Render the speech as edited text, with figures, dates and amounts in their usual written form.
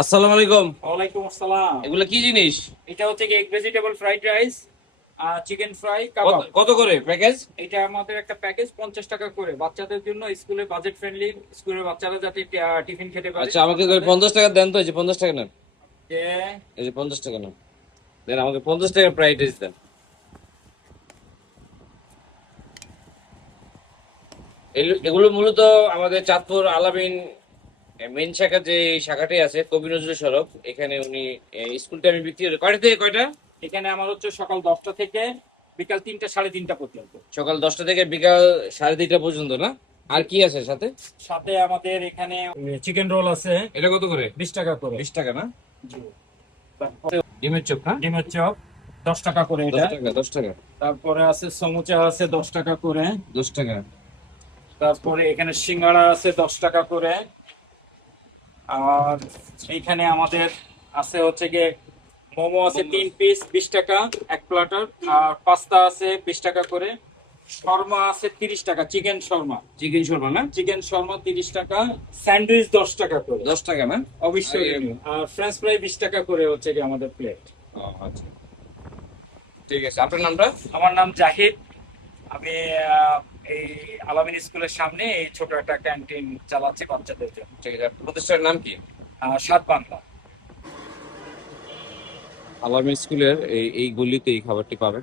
আসসালামু আলাইকুম। ওয়ালাইকুম আসসালাম। এগুলো কি জিনিস? এটা হচ্ছে কি egg vegetable fried rice, chicken fry, কত কাবাব। কত করে প্যাকেজ? এটা আমাদের একটা প্যাকেজ 50 টাকা করে, বাচ্চাদের জন্য, স্কুলে বাজেট ফ্রেন্ডলি, স্কুলের বাচ্চারা যাতে টিফিন খেতে পারে। আচ্ছা, আমাকে ওই 50 টাকা দেন তো। এই যে 50 টাকা নেন। যে এই যে 50 টাকা নেন। দেন আমাকে 50 টাকা প্রাইস দেন। এগুলো মূলত আমাদের চাঁদপুর আলামিন মেন শাখা, যে শাখাটি আছে কবি নজরুল সড়ক, এখানে উনি স্কুলটা আমি বিক্রি করি। কয়টা থেকে কয়টা? এখানে আমার হচ্ছে সকাল 10টা থেকে বিকাল 3টা 3:30 পর্যন্ত। সকাল 10টা থেকে বিকাল 2:30 পর্যন্ত না? আর কি আছে সাথে? সাথে আমাদের এখানে চিকেন রোল আছে, এটা কত করে? 20 টাকা করে। 20 টাকা না? জি। তারপরে ডিমের চপ না? ডিমের চপ 10 টাকা করে দশ এটা। টাকা 10 টাকা। তারপরে আছে সমুচা আছে 10 টাকা করে। 10 টাকা। তারপরে এখানে সিঙ্গাড়া আছে 10 টাকা করে। আর এইখানে আমাদের আছে হচ্ছে গিয়ে মোমো আছে 3 পিস 20 টাকা এক প্লাটার। আর পাস্তা আছে 20 টাকা করে। শর্মা আছে 30 টাকা, চিকেন শর্মা। চিকেন শর্মা না? চিকেন শর্মা 30 টাকা। স্যান্ডউইচ 10 টাকা করে। 10 টাকা না? অবশ্যই। আর ফ্রেঞ্চ ফ্রাই 20 টাকা করে হচ্ছে কি আমাদের প্লেট। ও, আচ্ছা, ঠিক আছে। আপনার নামটা? আমার নাম জাহিদ। আমি আহ, এই আলামিন স্কুলের সামনে এই ছোট একটা ক্যান্টিন চালাচ্ছি বাচ্চাদের জন্য। ঠিক আছে। আপনার প্রতিষ্ঠানের নাম কি? সাত বাংলা। আলামিন স্কুলের এই গলিতে এই খাবারটি পাবেন।